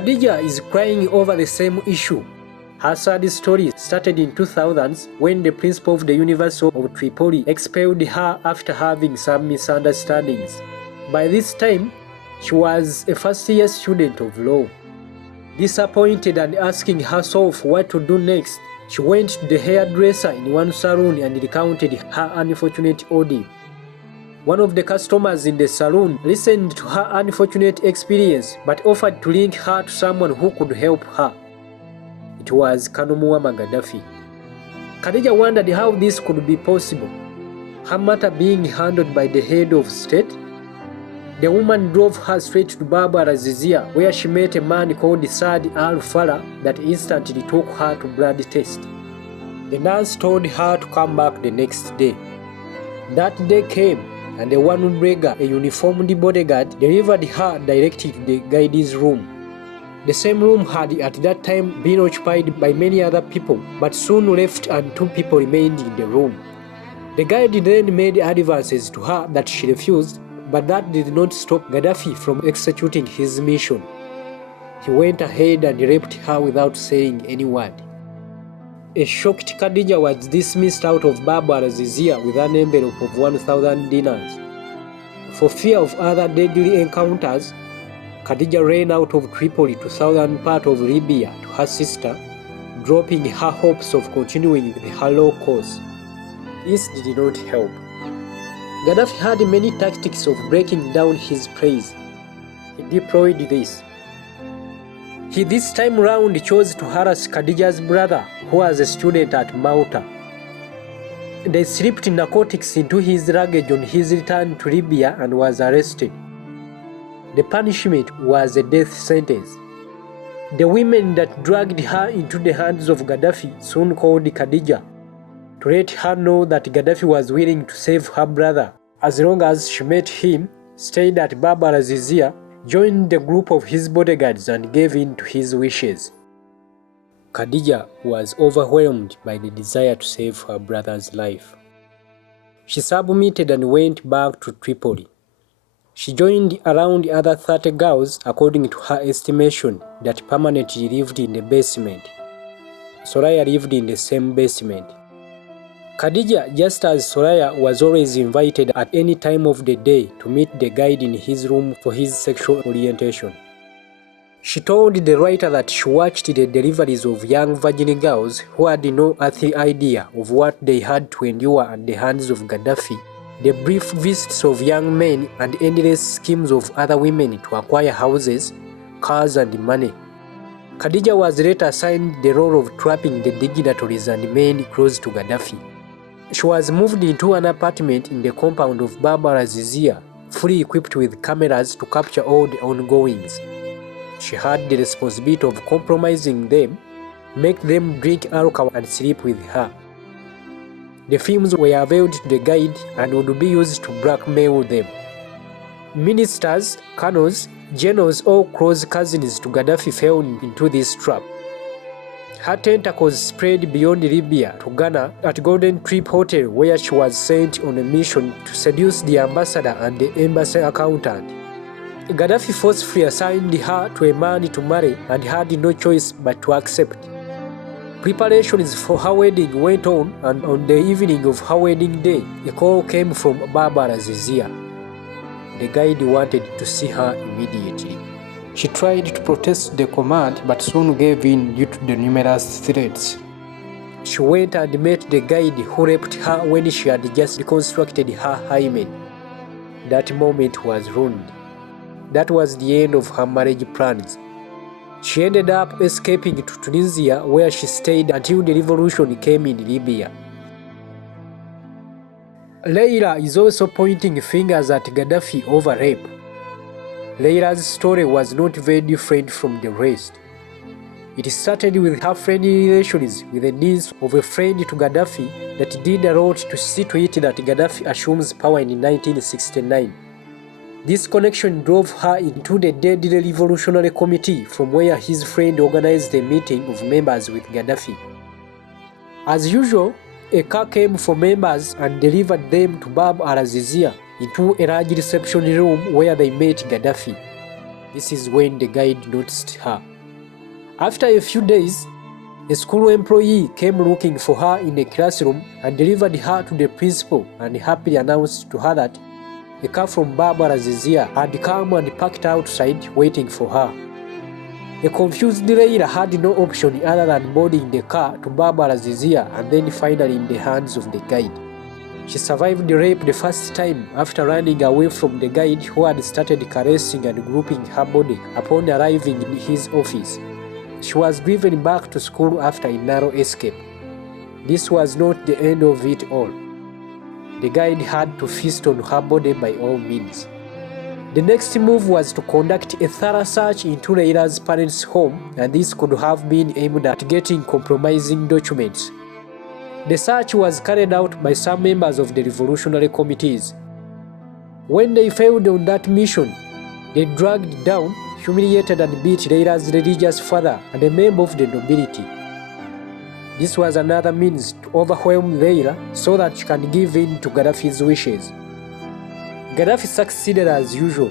Khadija is crying over the same issue. Her sad story started in 2000s when the principal of the University of Tripoli expelled her after having some misunderstandings. By this time, she was a first-year student of law. Disappointed and asking herself what to do next, she went to the hairdresser in one salon and recounted her unfortunate ordeal. One of the customers in the salon listened to her unfortunate experience but offered to link her to someone who could help her. It was Colonel Gaddafi. Khadija wondered how this could be possible, her matter being handled by the head of state. The woman drove her straight to Bab-Al-Azizia, where she met a man called Saad al-Farah that instantly took her to blood test. The nurse told her to come back the next day. That day came, and a one-beggar, a uniformed bodyguard, delivered her directly to the guide's room. The same room had at that time been occupied by many other people, but soon left and 2 people remained in the room. The guide then made advances to her that she refused, but that did not stop Gaddafi from executing his mission. He went ahead and raped her without saying any word. A shocked Khadija was dismissed out of Bab-Al-Azizia with an envelope of 1,000 dinars. For fear of other deadly encounters, Khadija ran out of Tripoli to southern part of Libya to her sister, dropping her hopes of continuing with her law course. This did not help. Gaddafi had many tactics of breaking down his praise. He deployed this. He this time round chose to harass Khadija's brother, who was a student at Malta. They slipped narcotics into his luggage on his return to Libya and was arrested. The punishment was a death sentence. The women that dragged her into the hands of Gaddafi soon called Khadija to let her know that Gaddafi was willing to save her brother as long as she met him, stayed at Bab-Al-Azizia, joined the group of his bodyguards and gave in to his wishes. Khadija was overwhelmed by the desire to save her brother's life. She submitted and went back to Tripoli. She joined around other 30 girls, according to her estimation, that permanently lived in the basement. Soraya lived in the same basement. Khadija, just as Soraya, was always invited at any time of the day to meet the guide in his room for his sexual orientation. She told the writer that she watched the deliveries of young virgin girls who had no earthly idea of what they had to endure at the hands of Gaddafi, the brief visits of young men and endless schemes of other women to acquire houses, cars and money. Khadija was later assigned the role of trapping the dignitaries and men close to Gaddafi. She was moved into an apartment in the compound of Bab-Al-Azizia, fully equipped with cameras to capture all the ongoings. She had the responsibility of compromising them, make them drink alcohol and sleep with her. The films were availed to the guide and would be used to blackmail them. Ministers, colonels, generals, all close cousins to Gaddafi fell into this trap. Her tentacles spread beyond Libya to Ghana at Golden Trip Hotel, where she was sent on a mission to seduce the ambassador and the embassy accountant. Gaddafi forcefully assigned her to a man to marry and had no choice but to accept. Preparations for her wedding went on, and on the evening of her wedding day, a call came from Bab-Al-Azizia. The guide wanted to see her immediately. She tried to protest the command but soon gave in due to the numerous threats. She went and met the guide who raped her when she had just reconstructed her hymen. That moment was ruined. That was the end of her marriage plans. She ended up escaping to Tunisia, where she stayed until the revolution came in Libya. Leila is also pointing fingers at Gaddafi over rape. Leila's story was not very different from the rest. It started with her friendly relations with the niece of a friend to Gaddafi that did a lot to see to it that Gaddafi assumes power in 1969. This connection drove her into the deadly revolutionary committee, from where his friend organized a meeting of members with Gaddafi. As usual, a car came for members and delivered them to Bab-Al-Azizia into a large reception room where they met Gaddafi. This is when the guide noticed her. After a few days, a school employee came looking for her in a classroom and delivered her to the principal and happily announced to her that a car from Bab-Al-Azizia had come and parked outside waiting for her. A confused Leila had no option other than boarding the car to Bab-Al-Azizia and then finally in the hands of the guide. She survived the rape the first time after running away from the guide who had started caressing and grouping her body upon arriving in his office. She was driven back to school after a narrow escape. This was not the end of it all. The guide had to feast on her body by all means. The next move was to conduct a thorough search into Leila's parents' home, and this could have been aimed at getting compromising documents. The search was carried out by some members of the revolutionary committees. When they failed on that mission, they dragged down, humiliated and beat Leila's religious father and a member of the nobility. This was another means to overwhelm Leila so that she can give in to Gaddafi's wishes. Gaddafi succeeded as usual.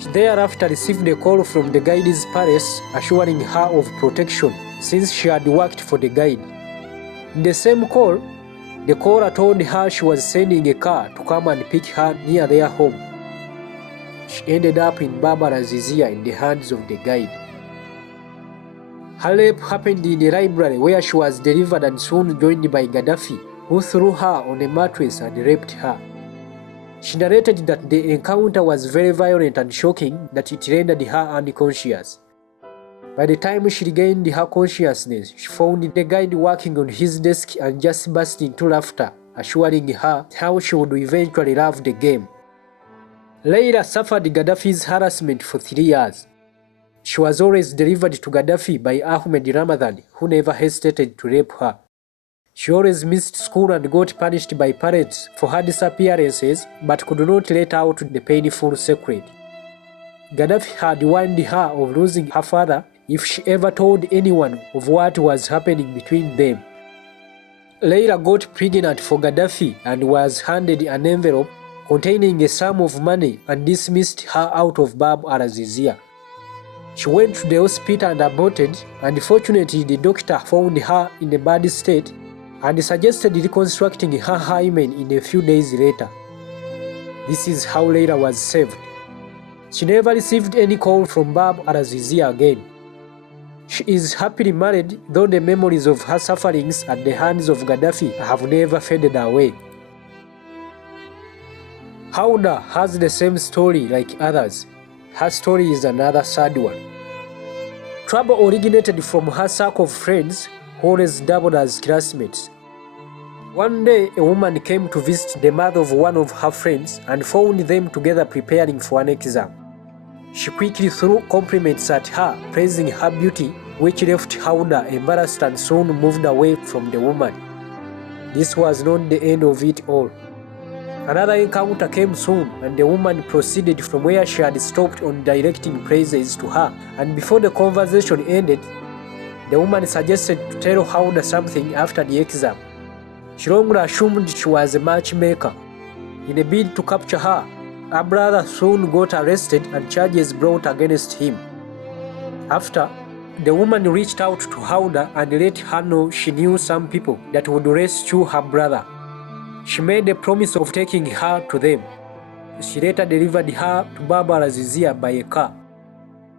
She thereafter received a call from the guide's palace assuring her of protection since she had worked for the guide. In the same call, the caller told her she was sending a car to come and pick her near their home. She ended up in Bab-Al-Azizia in the hands of the guide. Her rape happened in a library where she was delivered and soon joined by Gaddafi, who threw her on a mattress and raped her. She narrated that the encounter was very violent and shocking that it rendered her unconscious. By the time she regained her consciousness, she found the guide working on his desk and just burst into laughter, assuring her how she would eventually love the game. Leila suffered Gaddafi's harassment for 3 years. She was always delivered to Gaddafi by Ahmed Ramadan, who never hesitated to rape her. She always missed school and got punished by parents for her disappearances, but could not let out the painful secret. Gaddafi had warned her of losing her father if she ever told anyone of what was happening between them. Leila got pregnant for Gaddafi and was handed an envelope containing a sum of money and dismissed her out of Bab-Al-Azizia. She went to the hospital and aborted, and fortunately the doctor found her in a bad state and suggested reconstructing her hymen in a few days later. This is how Leila was saved. She never received any call from Bab-Al-Azizia again. She is happily married, though the memories of her sufferings at the hands of Gaddafi have never faded away. Hauda has the same story like others. Her story is another sad one. Trouble originated from her circle of friends who always doubled as classmates. One day, a woman came to visit the mother of one of her friends and found them together preparing for an exam. She quickly threw compliments at her, praising her beauty, which left Hauda embarrassed and soon moved away from the woman. This was not the end of it all. Another encounter came soon, and the woman proceeded from where she had stopped on directing praises to her, and before the conversation ended, the woman suggested to tell Hauda something after the exam. She wrongly assumed she was a matchmaker. In a bid to capture her, her brother soon got arrested and charges brought against him. After, the woman reached out to Hauda and let her know she knew some people that would rescue her brother. She made a promise of taking her to them. She later delivered her to Bab-Al-Azizia by a car.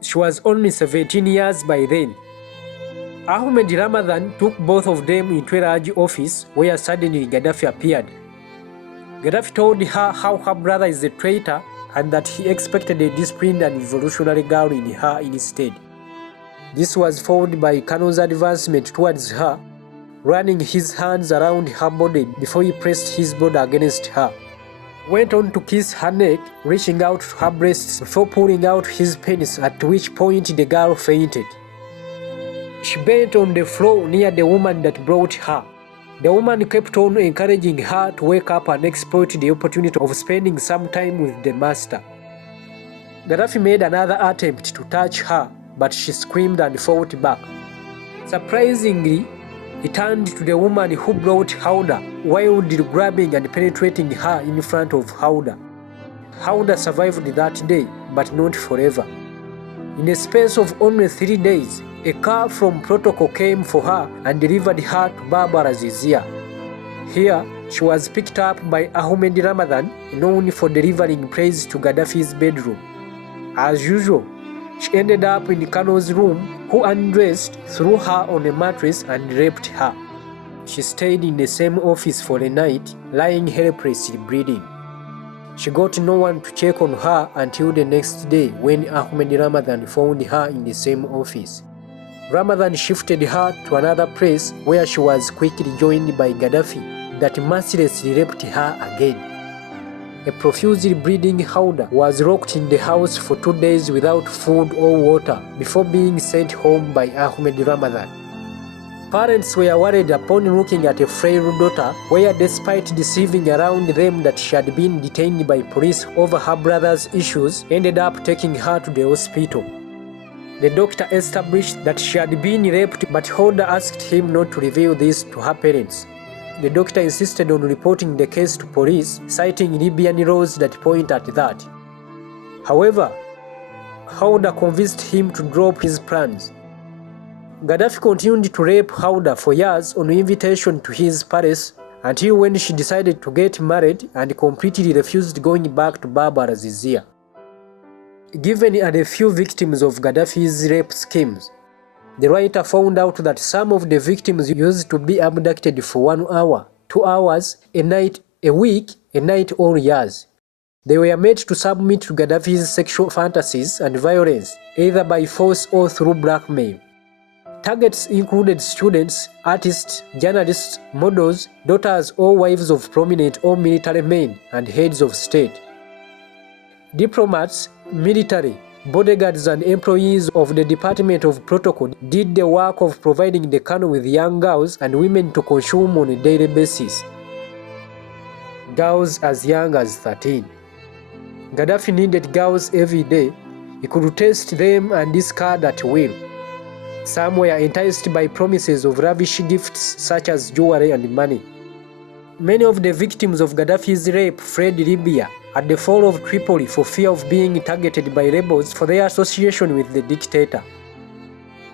She was only 17 years by then. Ahmed Ramadan took both of them into a large office where suddenly Gaddafi appeared. Gaddafi told her how her brother is a traitor and that he expected a disciplined and revolutionary girl in her instead. This was followed by Kano's advancement towards her, running his hands around her body before he pressed his body against her. Went on to kiss her neck, reaching out to her breasts before pulling out his penis, at which point the girl fainted. She bent on the floor near the woman that brought her. The woman kept on encouraging her to wake up and exploit the opportunity of spending some time with the master. Gaddafi made another attempt to touch her, but she screamed and fought back. Surprisingly, he turned to the woman who brought Hauda, wildly grabbing and penetrating her in front of Hauda. Hauda survived that day, but not forever. In a space of only 3 days, A car from protocol came for her and delivered her to Bab-Al-Azizia. Here, she was picked up by Ahmed Ramadan, known for delivering praise to Gaddafi's bedroom. As usual, she ended up in Kano's room, who undressed, threw her on a mattress and raped her. She stayed in the same office for a night, lying helplessly bleeding. She got no one to check on her until the next day when Ahmed Ramadan found her in the same office. Ramadan shifted her to another place where she was quickly joined by Gaddafi that mercilessly raped her again. A profusely bleeding Hauda was locked in the house for 2 days without food or water before being sent home by Ahmed Ramadan. Parents were worried upon looking at a frail daughter, where despite deceiving around them that she had been detained by police over her brother's issues, ended up taking her to the hospital. The doctor established that she had been raped, but Hauda asked him not to reveal this to her parents. The doctor insisted on reporting the case to police, citing Libyan laws that point at that. However, Hauda convinced him to drop his plans. Gaddafi continued to rape Hauda for years on invitation to his palace until when she decided to get married and completely refused going back to Bab-Al-Azizia. Given are the few victims of Gaddafi's rape schemes, the writer found out that some of the victims used to be abducted for 1 hour, 2 hours, a night, a week, a night, or years. They were made to submit to Gaddafi's sexual fantasies and violence, either by force or through blackmail. Targets included students, artists, journalists, models, daughters or wives of prominent or military men, and heads of state. Diplomats, military, bodyguards and employees of the Department of Protocol did the work of providing the Kano with young girls and women to consume on a daily basis. Girls as young as 13. Gaddafi needed girls every day. He could test them and discard at will. Some were enticed by promises of lavish gifts such as jewelry and money. Many of the victims of Gaddafi's rape fled Libya at the fall of Tripoli for fear of being targeted by rebels for their association with the dictator.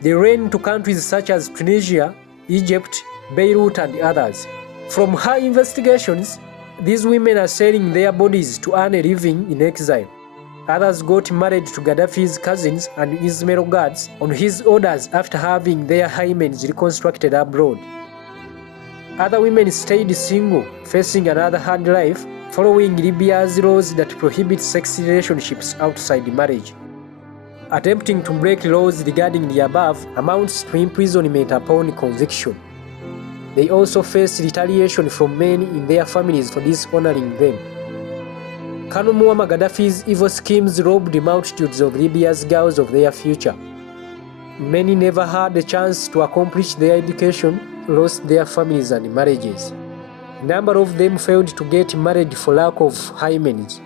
They ran to countries such as Tunisia, Egypt, Beirut, and others. From her investigations, these women are selling their bodies to earn a living in exile. Others got married to Gaddafi's cousins and Ismail guards on his orders after having their hymens reconstructed abroad. Other women stayed single, facing another hard life, following Libya's laws that prohibit sex relationships outside marriage. Attempting to break laws regarding the above amounts to imprisonment upon conviction. They also face retaliation from men in their families for dishonoring them. Colonel Muammar Gaddafi's evil schemes robbed the multitudes of Libya's girls of their future. Many never had the chance to accomplish their education, lost their families and marriages. A number of them failed to get married for lack of hymens.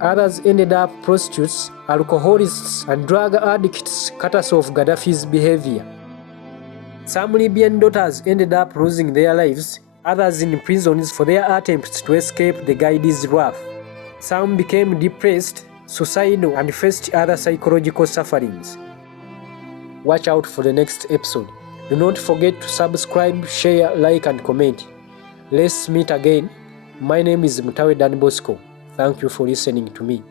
Others ended up prostitutes, alcoholists, and drug addicts, cutters of Gaddafi's behavior. Some Libyan daughters ended up losing their lives, others in prisons for their attempts to escape the Gaidi's wrath. Some became depressed, suicidal, and faced other psychological sufferings. Watch out for the next episode. Do not forget to subscribe, share, like, and comment. Let's meet again. My name is Mutawe Dan Bosco. Thank you for listening to me.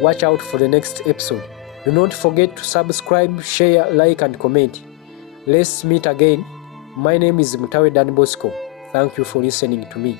Watch out for the next episode. Do not forget to subscribe, share, like, and comment. Let's meet again. My name is Mutawe Dan Bosco. Thank you for listening to me.